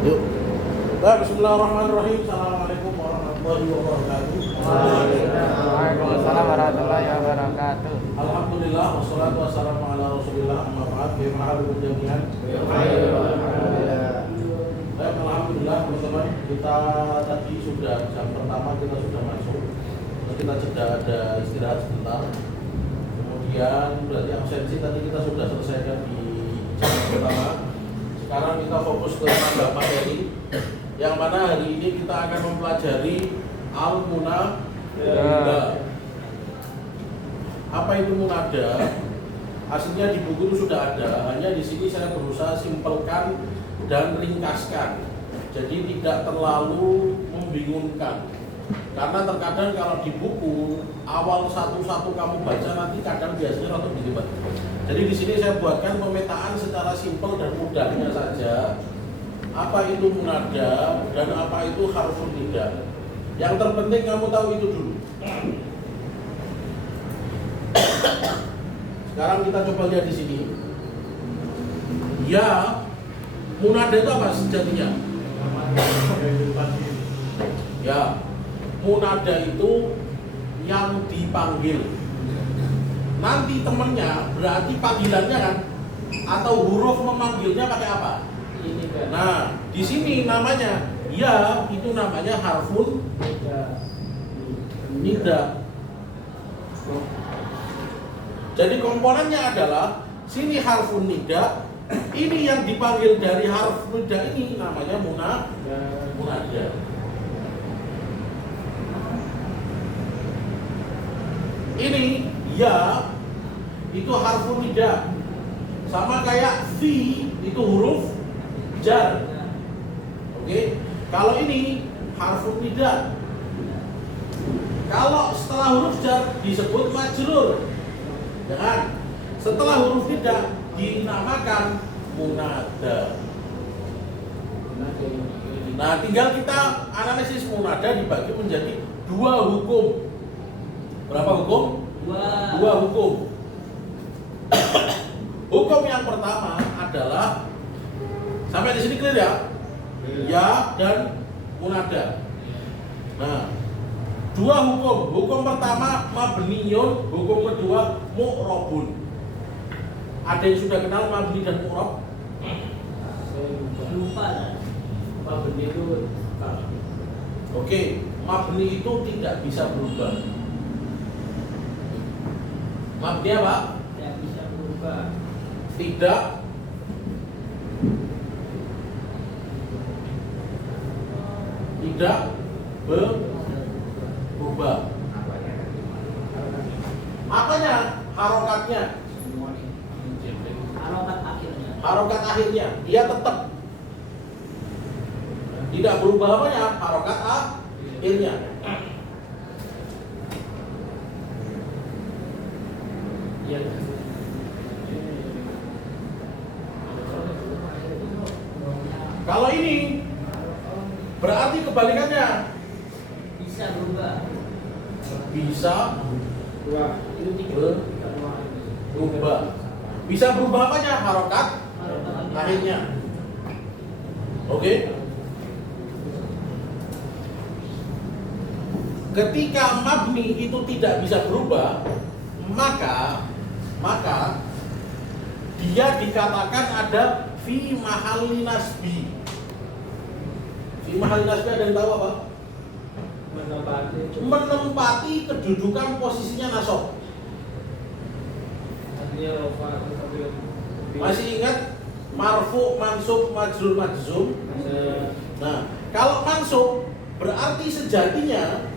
Yuk. Bismillahirrahmanirrahim. Assalamualaikum warahmatullahi wabarakatuh. Waalaikumsalam warahmatullahi wabarakatuh. Alhamdulillah wassalatu wassalamu ala Rasulillah amma ba'd. Bagaimana halul jami'an? Baik, alhamdulillah teman-teman. Kita tadi sudah jam pertama kita sudah masuk. Kita sudah ada istirahat sebentar. Kemudian berarti absensi tadi kita sudah selesaikan di jam pertama. Sekarang kita fokus ke menambah materi. Yang mana hari ini kita akan mempelajari al-munada. Apa itu munada? Aslinya di buku itu sudah ada, hanya di sini saya berusaha simpelkan dan ringkaskan. Jadi tidak terlalu membingungkan. Karena terkadang kalau di buku awal satu-satu kamu baca nanti kadang biasanya rada ribet. Jadi di sini saya buatkan pemetaan secara simpel dan mudahnya saja. Apa itu munada dan apa itu harfun nida. Yang terpenting kamu tahu itu dulu. Sekarang kita coba lihat di sini. Ya, munada itu apa sejatinya? Ya, munada itu yang dipanggil. Nanti temennya berarti panggilannya kan? Atau huruf memanggilnya pakai apa? Nah, di sini namanya ya itu namanya harfun nida. Jadi komponennya adalah sini harfun nida, ini yang dipanggil dari harfun nida ini namanya munada. Ini ya itu harfun nida. Sama kayak fi itu huruf jar. Oke. Kalau ini harfun nida. Kalau setelah huruf jar disebut majrur. Ya kan? Setelah huruf nida dinamakan munada. Nah, tinggal kita analisis munada dibagi menjadi dua hukum. Berapa hukum? Dua hukum. Hukum yang pertama adalah sampai di sini clear ya? Ya dan munada. Nah, dua hukum. Hukum pertama mabniyun, hukum kedua mu'rabun. Ada yang sudah kenal mabni dan mu'rab? Lupa. Mabni itu Oke, mabni itu tidak bisa berubah. Mabni apa? tidak bisa berubah. Tidak berubah. Apanya? Harokatnya. Harokat akhirnya. Dia tetap tidak berubah apanya? Harokat akhirnya. Kalau ini berarti kebalikannya Bisa berubah. bisa Itu berubah. Bisa berubah apanya? Harokat akhirnya. Oke. Ketika mabni itu tidak bisa berubah, maka dia dikatakan ada fi mahalli nasbi. Fi mahalli nasbi ada yang tahu apa? Menempati kedudukan posisinya nasab. Masih ingat marfu, mansub, majrur, majzum? Nah, kalau mansub berarti sejatinya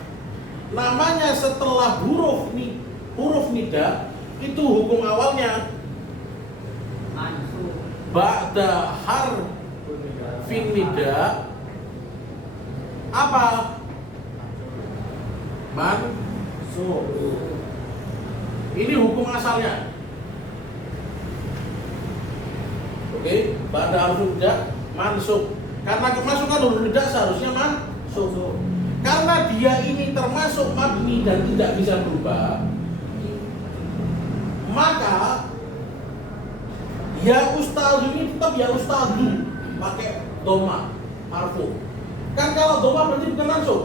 namanya setelah huruf nida itu hukum awalnya ba'da harfin nida apa? Mansub. Ini hukum asalnya. Oke, ba'da harfin nida mansub. Karena kemasukan huruf nida seharusnya mansub. Karena dia ini termasuk mabni dan tidak bisa berubah, maka ya ustadz ini tetap ya ustadzu pakai doma. marfu. Kan kalau doma berarti bukan mansub.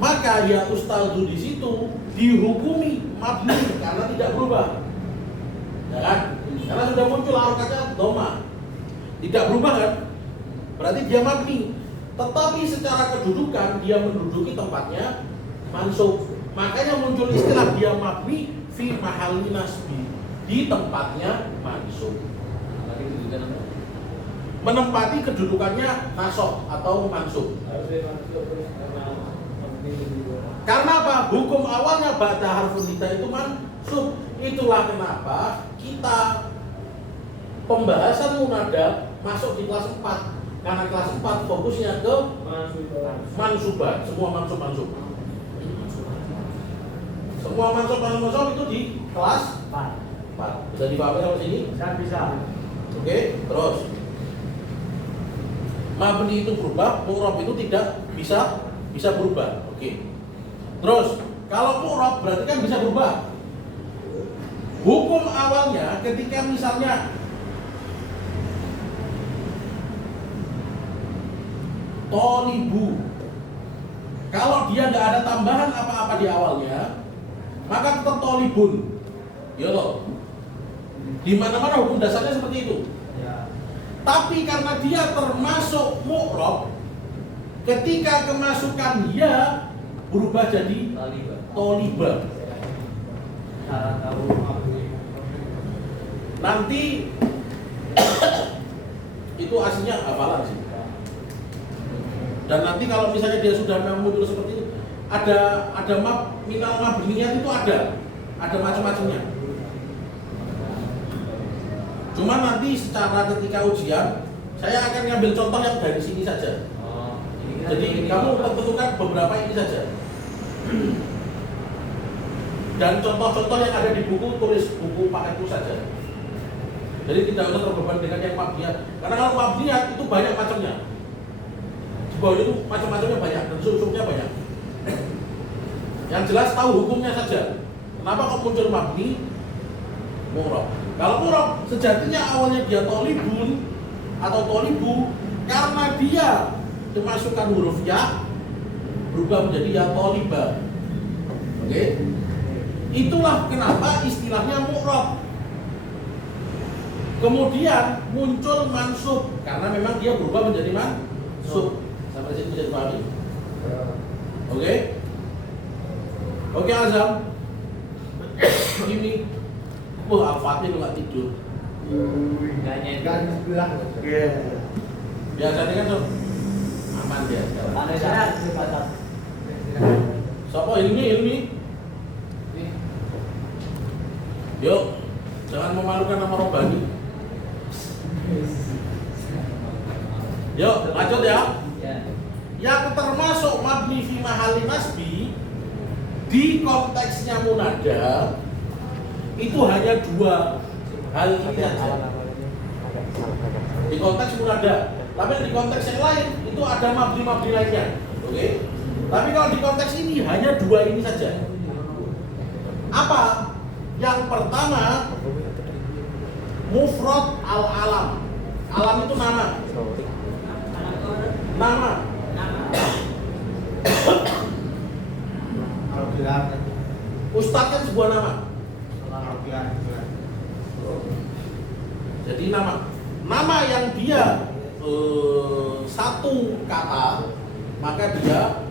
Maka ya ustadzu di situ dihukumi mabni karena tidak berubah. Ya kan? Karena sudah muncul harokatnya doma. Tidak berubah kan? Berarti dia mabni. Tetapi secara kedudukan dia menduduki tempatnya mansub. Makanya muncul istilah dia mabni fi mahalli nasbi, di tempatnya mansub. Menempati kedudukannya nasab atau mansub. Karena apa? Hukum awalnya ba'da harfun nida itu mansub. Itulah kenapa kita pembahasan munada masuk di kelas 4. Karena kelas 4 fokusnya ke mansubat, semua mansub. Semua mansub itu di kelas 4. Bisa dipahami sampai sini? Bisa. Oke, terus mabni itu berubah, mu'rab itu tidak bisa berubah. Oke. Terus kalau mu'rab berarti kan bisa berubah. Hukum awalnya ketika misalnya tolibu, kalau dia nggak ada tambahan apa-apa di awalnya, maka tetap tolibun. Ya loh. Di mana-mana hukum dasarnya seperti itu. Ya. Tapi karena dia termasuk mu'rab, ketika kemasukan ya berubah jadi toliba. Nanti itu aslinya hafalan sih. Dan nanti kalau misalnya dia sudah muncul seperti itu, ada minal mabniyat itu ada macam-macamnya. Cuma nanti secara ketika ujian, saya akan ngambil contoh yang dari sini saja. Jadi kamu tentukan beberapa ini saja. Dan contoh-contoh yang ada di buku, tulis buku paketku saja. Jadi tidak usah terbeban dengan yang mabniyat. Karena kalau mabniyat itu banyak macamnya. Di bawah itu macam-macamnya banyak dan susunnya banyak. Yang jelas tahu hukumnya saja. Kenapa kok muncul mabni? Mu'rab. Kalau mu'rab sejatinya awalnya dia tolibun atau tolibu, karena dia dimasukkan huruf ya berubah menjadi ya toliba. Oke? Itulah kenapa istilahnya mu'rab. Kemudian muncul mansub karena memang dia berubah menjadi mansub. Sampai sini bisa dipahami? Oke? Oke Azam. Ini Al-Fatih lu gak tidur. Biasanya kan tuh aman dia sekarang. Siapa ilmi? Yuk, jangan memalukan nama Robbani. Yuk, lanjut ya. Yang termasuk mabni fi mahalli nasbi di konteksnya munada itu hanya dua hal ini saja. Di konteks munada, tapi di konteks yang lain itu ada mabni lainnya. Oke? Tapi kalau di konteks ini hanya dua ini saja. Apa? Yang pertama mufrad al-alam. Alam itu nama. Nama. Ustadz kan sebuah nama. Jadi nama yang dia satu kata, maka dia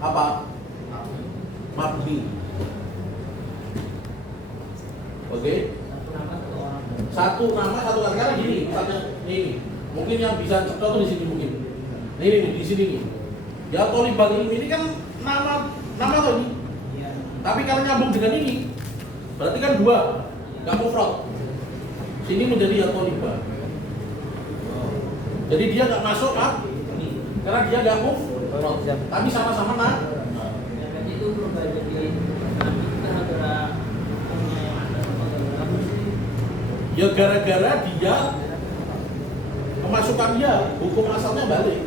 apa? Mabni. Oke? Satu nama satu kata. Karena gini, misalnya ini mungkin yang bisa contoh di sini mungkin. Ini di sini nih. Ya tolibal ini kan nama tuh ini. Tapi kalau nyambung dengan ini, berarti kan dua, nggak mufrad. Sini menjadi ya tolibal. Jadi dia nggak masuk karena dia nggak mufrad. Tapi sama-sama Itu berubah jadi ya gara-gara dia kemasukan dia, hukum asalnya balik.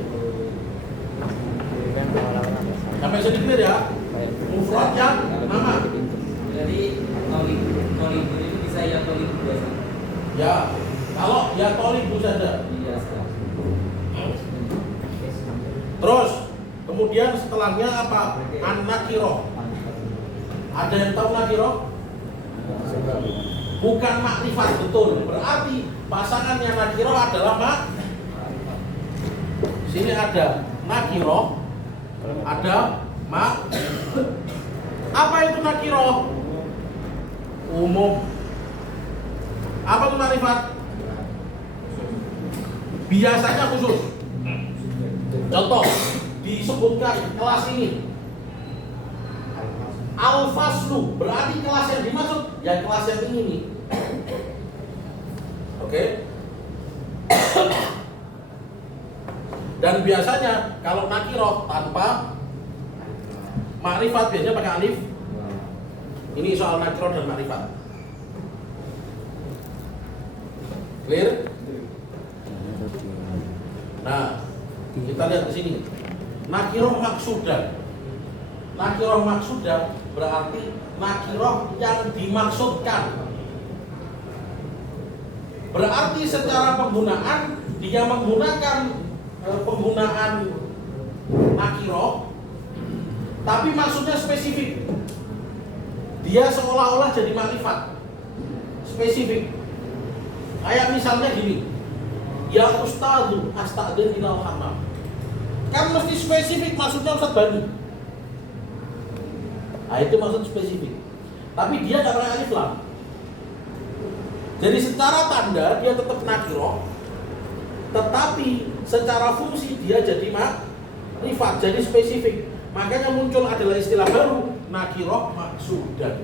Sampai sini clear ya? Mufrad yang nama. Jadi tolibu ini bisa ya tolibu biasa. Ya, kalau ya tolibu saja. Iya. Terus kemudian setelahnya apa? An-nakiroh. Ada yang tahu nakiroh? Bukan makrifat, betul. Berarti pasangannya nakiroh adalah sini ada nakiroh, ada apa itu nakiroh? Umum. Apa itu makrifat? Biasanya khusus. Contoh, disebutkan kelas ini Al-Faslu, berarti kelas yang dimaksud ya kelas yang ini nih. Oke. Dan biasanya kalau nakiroh tanpa makrifat biasanya pakai alif. Ini soal nakiroh dan makrifat. Clear? Nah, kita lihat di sini. Nakiroh maksudah. Nakiroh maksudah berarti nakiroh yang dimaksudkan. Berarti secara penggunaan dia menggunakan penggunaan nakiroh, tapi maksudnya spesifik. Dia seolah-olah jadi makrifat spesifik. Kayak misalnya gini, ya ustadzu astadzin minal hammam. Kan mesti spesifik maksudnya Ustadz Bani. Nah itu maksud spesifik. Tapi dia nggak pakai alif lam. Jadi secara tanda dia tetap nakiroh, tetapi secara fungsi dia jadi makrifat, jadi spesifik. Makanya muncul adalah istilah baru nakiroh maksudah.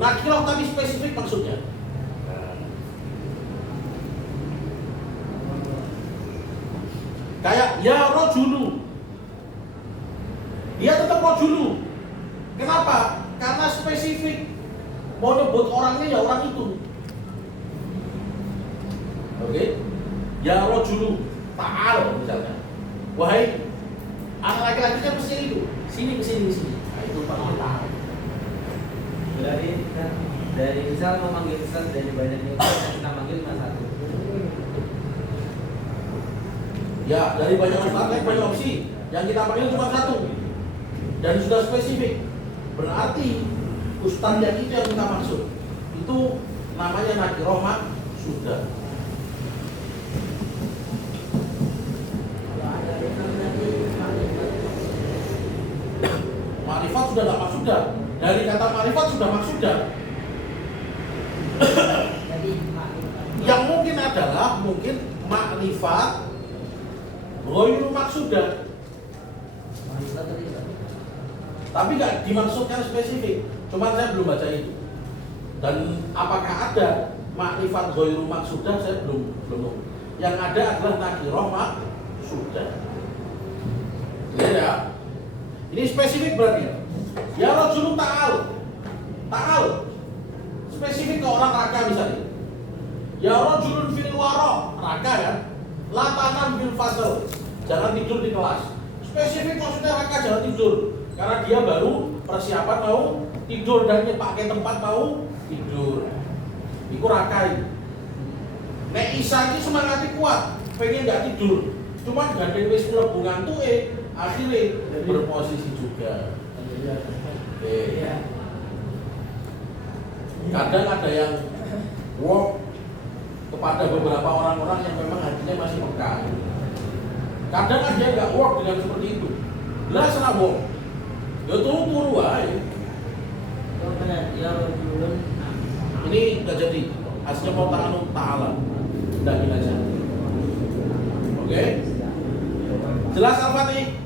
Nakiroh tapi spesifik maksudnya. Kayak ya rojulu, dia tetap rojulu. Kenapa? Karena spesifik. Mau nyebut orangnya ya orang itu. Oke? Ya rojulu ta'al misalnya. Wahai anak laki-laki kan mesti itu. Sini kesini sini. Nah itu panggil ta'al. Berarti kan dari misal memanggil Ustaz dari banyaknya kita manggil Mas satu. Ya, dari banyak ustaz banyak opsi. Yang kita panggil cuma satu. Dan sudah spesifik. Berarti ustaz yang itu yang kita maksud. Itu namanya nakiroh maksudah. Makrifat sudah tak maksudah. Dari kata makrifat sudah maksudah. Yang mungkin adalah makrifat ghairu maksudah. Tapi nggak dimaksudkan spesifik. Cuma saya belum baca itu. Dan apakah ada makrifat ghairu maksudah saya belum. Yang ada adalah nakiroh maksudah. Ya. Ini spesifik berarti. Ya rajulun ta'al. Ta'al. Spesifik ke orang raka misalnya. Ya rajulun fil wara, raka kan? La tanam fil fasal. Jangan tidur di kelas. Spesifik maksudnya raka jangan tidur. Karena dia baru persiapan mau tidur dan pakai tempat mau tidur. Iku raka ini. Nek Isa ini semangatnya kuat, pengen nggak tidur. Cuma gandeng wis mlebu ngantuke, akhirnya berposisi juga. Oke. Kadang ada yang work kepada beberapa orang-orang yang memang hatinya masih peka. Kadang ada yang nggak work dengan seperti itu. Lah salah work. Ya turu aja. Ini nggak jadi. Aslinya mau ta'ala. Tidak gini aja. Oke? Jelas Al-Fatih?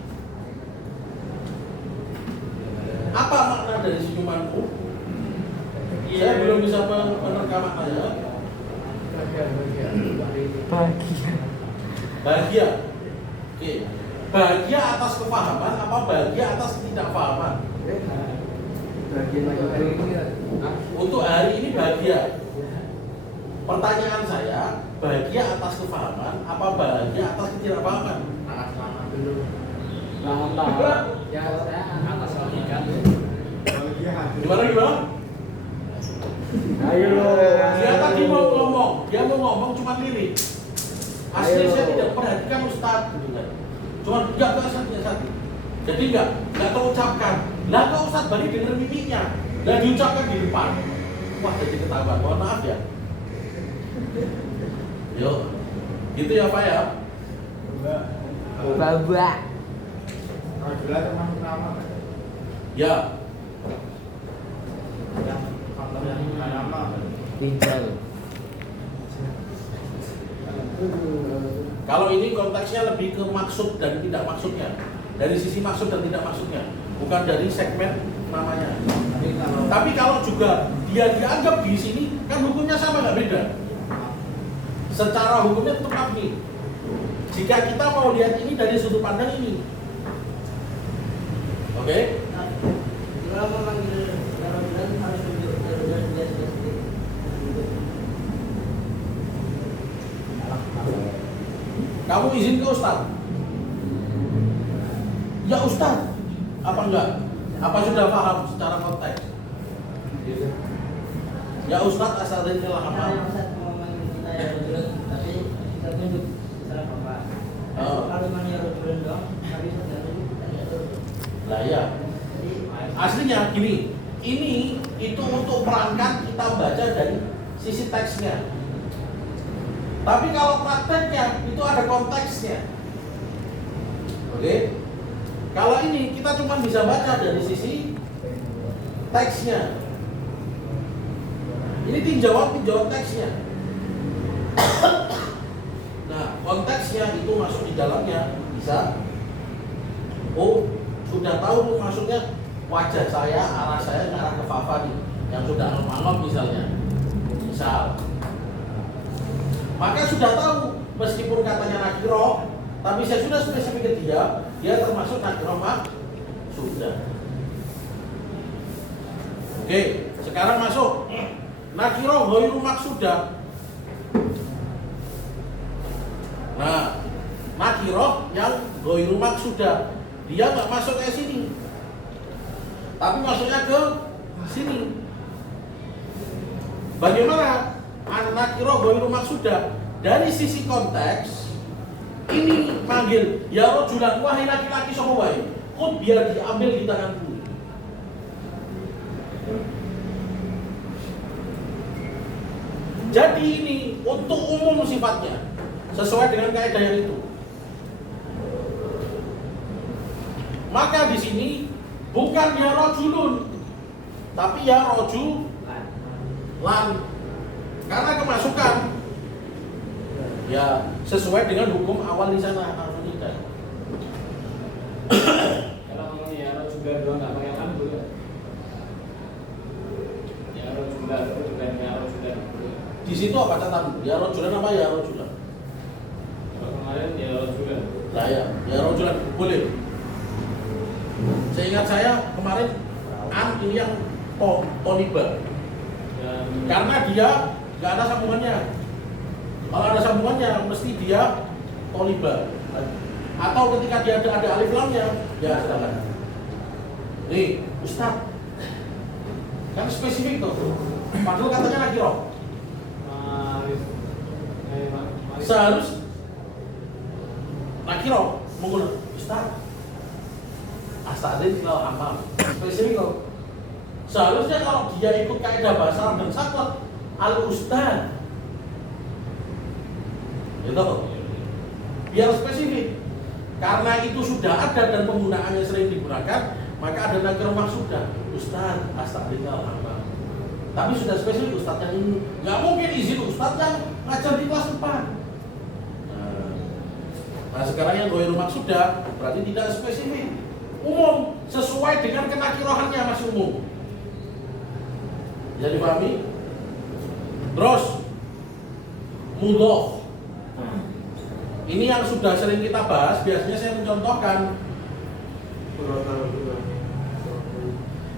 Apa makna dari senyumanmu? Saya belum bisa menerka maknanya. Bahagia. Oke. Bahagia atas kefahaman apa bahagia atas ketidakfahaman? Untuk hari ini bahagia. Pertanyaan saya, bahagia atas kefahaman apa bahagia atas ketidakfahaman? Ya saya atas logika. Gimana? Ayo. Dia tadi mau ngomong cuma lirik. Asli saya tidak perhatikan Ustadz gitu kan. Cuman enggak Ustaz punya satu. Jadi enggak terucapkan. Lah kok Ustaz balik denger mimiknya. Lah diucapkan di depan. Wah, jadi ketahuan. Mohon maaf ya. Yuk. Gitu ya Pak ya. Babak. Rajulah termasuk nama. Ya. Yang faktor yang nama. Rijal. Kalau ini konteksnya lebih ke maksud dan tidak maksudnya. Dari sisi maksud dan tidak maksudnya, bukan dari segmen namanya. Tapi kalau juga dia dianggap di sini, kan hukumnya sama nggak beda. Secara hukumnya tetap nih. Jika kita mau lihat ini dari sudut pandang ini, oke? Kalau memanggil Rajulan harus tunjuk Rajulan jelas. Kamu izin ke Ustaz? Ya Ustaz, apa enggak? Apa sudah paham secara konteks? Ya Ustaz asalnya telah Kalau paham. Ustaz mau memanggil kita ya Rajulan, tapi kita tunjuk secara bapak. Kalau memanggil Rajulan dong, tapi Ustaz tunjuk kita ya Rajulan. Lah ya, Jadi aslinya gini, ini itu untuk perangkat kita baca dari sisi teksnya. Tapi kalau prakteknya itu ada konteksnya. Oke? Kalau ini kita cuma bisa baca dari sisi teksnya. Ini tinjauan teksnya. Nah, konteksnya itu masuk di dalamnya bisa. Oh, sudah tahu maksudnya wajah saya, arah saya arah ke Fafa nih, yang sudah alon misalnya. Misal. Maka sudah tahu meskipun katanya nakiro, tapi saya sudah spesifik ke dia termasuk nakiro sudah. Oke, sekarang masuk nakiro ghairu maksudah. Nah, nakiro yang ghairu maksudah, dia nggak masuk ke sini, tapi masuknya ke sini. Bagaimana? Nakiro ghairu maksudah dari sisi konteks ini manggil ya rojulan, wahai laki-laki semua wae, kok biar diambil di tanganku. Jadi ini untuk umum sifatnya sesuai dengan kaidah yang itu. Maka di sini bukan ya rojulun, tapi ya rojulan. Karena kemasukan ya sesuai dengan hukum awal di sana al-nikah. Kalau ngomong ya juga doang nggak pakai kan boleh. Ya juga juga. Di situ apa catatan? Ya rojulan apa ya rojulan? Kalau kemarin ya juga. Nah ya rojulan boleh. Seingat saya kemarin ini yang toniba. Karena dia nggak ada sambungannya. Kalau ada sambungannya, mesti dia toliba. Atau ketika dia ada alif lamnya, ya silakan. Nih, Ustaz, kan spesifik tuh. Padahal katanya nakiro. Seharus nakiro menggunakan Ustaz. Astagfirullah kalau amal spesifik tuh. Seharusnya kalau dia ikut kaidah bahasa Arab dan saklek al-ustaz itu biar spesifik, karena itu sudah ada dan penggunaannya sering digunakan, maka ada nakiro maksudah. Ustaz, astagfirullah. Tapi sudah spesifik ustaz yang ini, nggak mungkin izin ustaz yang ngajar di kelas depan. Nah sekarang yang ghairu maksudah berarti tidak spesifik, umum, sesuai dengan kenakirohannya, masih umum. Bisa dipahami? Terus mudhof. Ini yang sudah sering kita bahas, biasanya saya mencontohkan.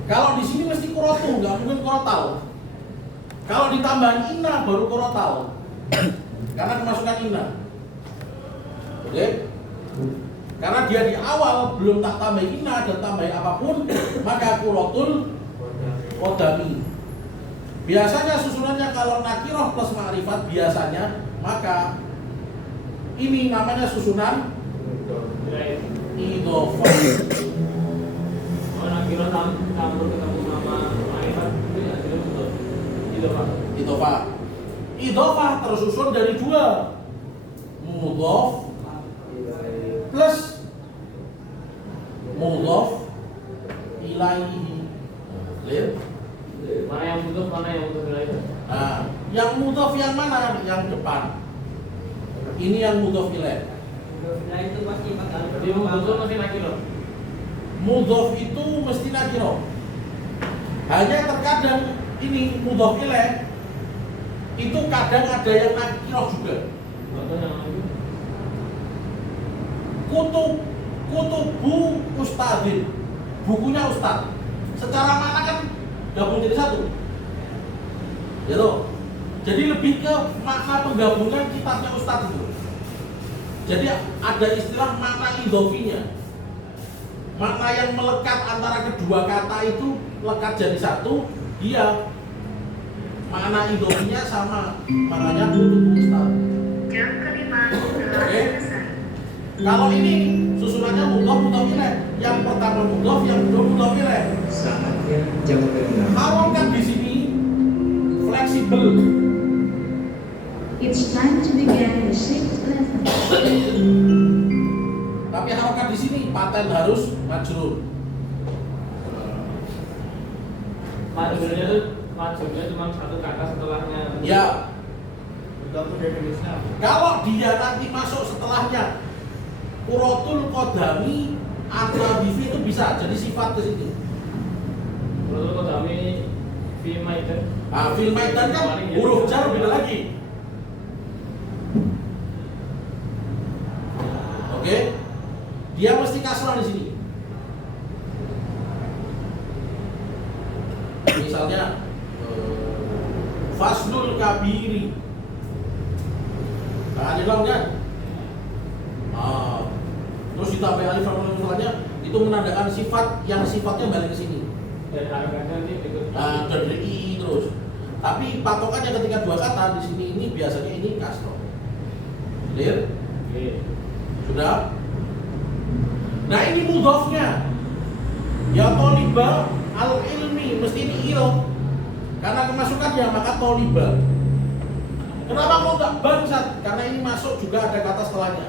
Kalau di sini mesti kurotu, nggak mungkin kurotal. Kalau ditambahin inna baru kurotal. Karena kemasukan inna. Oke? Karena dia di awal belum tak tambahin inna dan tambahin apapun, maka kurotul kodami. Biasanya susunannya kalau nakiroh plus ma'rifat biasanya, maka ini namanya susunan Kirain. idhofah. Orang kira campur ketemu sama ma'rifat itu ya jadi betul. Itu Pak. Idhofah tersusun dari dua, mudhof plus mudhof ilaihi. Clear? Mana yang butuh, mana yang butuh itu. Nah, yang mudhof yang mana? Yang depan. Ini yang mudhof ilaih. Nah itu pasti bakal Jadi yang butuh masih lagi loh. Mudhof itu mesti nakiro. Hanya terkadang ini mudhof ilaih itu kadang ada yang nakiro juga. Contoh yang lagi. Kutubu ustadzin, bukunya ustadz. Secara makna kan gabung jadi satu, gitu. Jadi lebih ke makna penggabungan kitabnya ustadz itu. Jadi ada istilah makna idhofinya, makna yang melekat antara kedua kata itu lekat jadi satu. Dia makna idhofinya sama, maknanya kutubu ustadz. Jam kelima telah Oke. selesai. Kalau ini susunannya mudhof ilaih. Yang pertama mudhof, yang kedua mudhof ilaih. Saatnya jam ke-6. Harokat di sini fleksibel. It's time to begin the shift lesson. Tapi harokat di sini paten harus majrur. Majurnya itu cuma satu kata setelahnya. Ya, Tergantung definisinya. kalau dia nanti masuk setelahnya Quratul Qadami An-Nabifi itu bisa jadi sifat ke situ. Menurut kami fi maidan. Nah, fil maidan kan huruf jar beda lagi. Oke. Dia mesti kasrah di sini. Misalnya Faslul Kabiri. Nah, alif lam kan? Terus ditambah alif lam misalnya itu menandakan sifat yang sifatnya balik ke sini. Dan harganya nanti ikut. Nah, dari i terus. Tapi patokannya ketika dua kata di sini ini biasanya ini kasroh. Clear? Oke. Sudah? Nah, ini mudhofnya. Ya toliba al ilmi mesti ini ilo. Karena kemasukannya maka toliba. Kenapa kok nggak bangsat? Karena ini masuk juga ada kata setelahnya.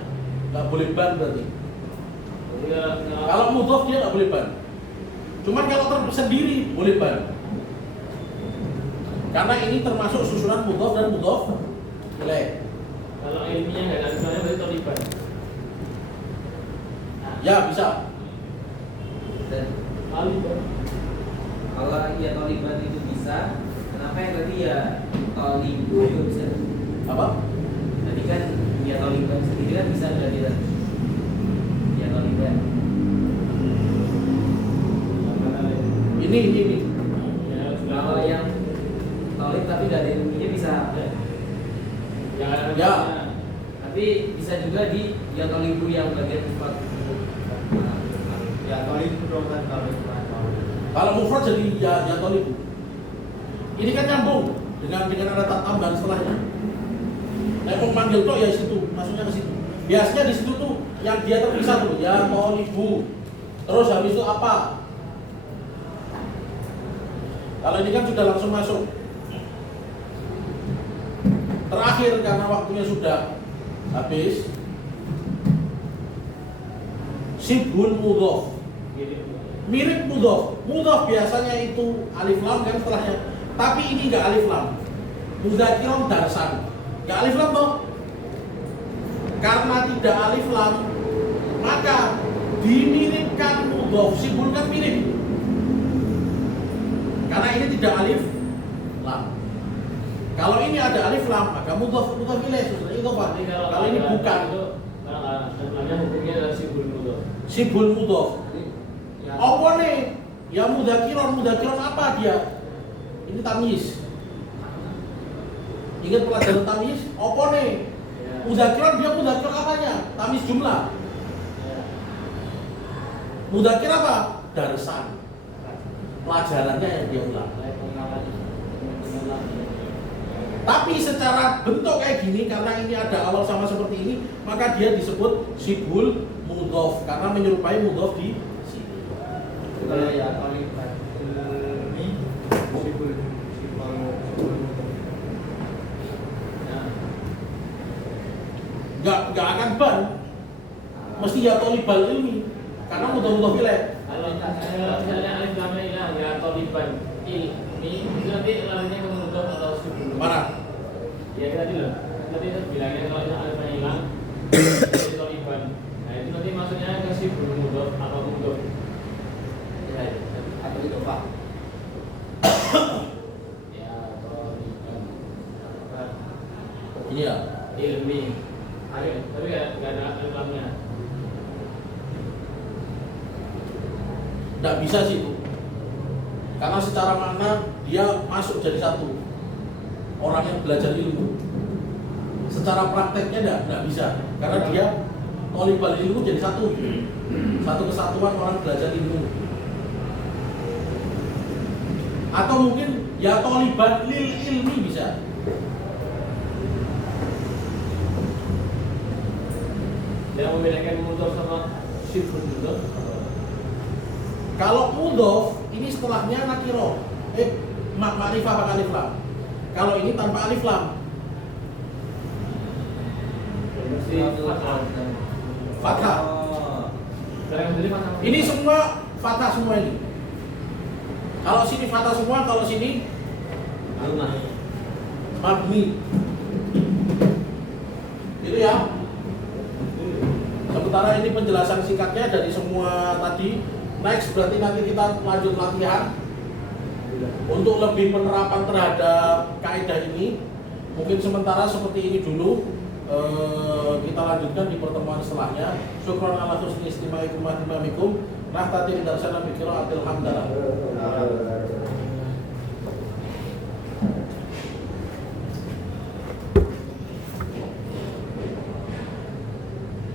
Nggak boleh ban berarti. Kalau mudhof dia nggak boleh ban. Cuman kalau tersendiri boleh ban. Karena ini termasuk susunan mudhof dan mudhof ilaih. Kalau ilminya nggak ada sebenarnya berarti toliban. Ya bisa. Dan Toliban. kalau ya toliban itu bisa, kenapa yang tadi ya tolibu juga bisa? Apa? Tadi kan ya toliban sendiri kan bisa berarti kan? Ya toliban. Ini. Ya, Kalau yang tolib tapi dari ilmunya bisa. Ya. Ya. Tapi bisa juga di ya tolibu yang bagian sifat. Ya tolibu dong kan tolib. Kalau mufrad jadi ya tolibu. Ini kan nyambung dengan ada tambahan setelahnya. Nah, mau manggil tok ya situ, masuknya ke situ. Biasanya di situ tuh yang dia terpisah tuh ya tolibu. Terus habis itu apa? Kalau ini kan sudah langsung masuk. Terakhir karena waktunya sudah habis. Sibun mudhof. Mirip mudhof. Mudhof biasanya itu alif lam kan setelahnya. Tapi ini enggak alif lam. Mudzakiron darsan. Enggak alif lam toh. Karena tidak alif lam, maka dimiripkan mudhof. Sibun kan mirip. Karena ini tidak alif lam. Kalau ini ada alif lam, maka mudhof ilaih sudah itu Pak. Kalau ini bukan Sebenarnya hukumnya adalah sibul mudhof. sibul mudhof. Apa nih? Ya mudzakiron apa dia? Ini tamyiz. Ingat pelajaran tamyiz? Apa nih? Mudzakiron dia mudzakiron apanya? Tamyiz jumlah. Mudzakir apa? Darsan. Pelajarannya yang dia ulang. Tapi secara bentuk kayak gini, karena ini ada awal sama seperti ini, maka dia disebut sibul mudhof karena menyerupai mudhof di sini. Kalau ya kalimat ini sibul Nggak akan ban, mesti ya tolibal ilmi karena mudhof ilaih. Kalau misalnya alif lam ilah ya toliban ilmi itu nanti larinya ke mudhof atau sibul. Mana? Ya tadi loh, tadi saya bilangnya kalau alif lam ilah jadi toliban. Nah itu nanti maksudnya ke sibul mudhof atau mudhof. Ya, atau itu Pak. ya toliban. Ini ya. Ilmi. Alif, tapi nggak ada alif lamnya. Nggak bisa sih itu, karena secara makna dia masuk jadi satu orang yang belajar ilmu. Secara prakteknya nggak bisa, karena dia tolibal ilmu jadi satu kesatuan orang belajar ilmu. Atau mungkin ya toliban lil ilmi bisa. Yang membedakan mudhof sama sibul mudhof. Kalau mudhof ini setelahnya nakiro, makrifah pakai alif lam. Kalau ini tanpa alif lam, fathah. Ini semua fathah semua ini. Kalau sini fathah semua, kalau sini mabni. Itu ya. Sementara ini penjelasan singkatnya dari semua tadi. Next berarti nanti kita lanjut latihan untuk lebih penerapan terhadap kaidah ini. Mungkin sementara seperti ini dulu. Kita lanjutkan di pertemuan setelahnya. Syukran ala husni istima'ikum wa ihtimamikum. Nahtati lidarsana bi qiraatil hamdalah.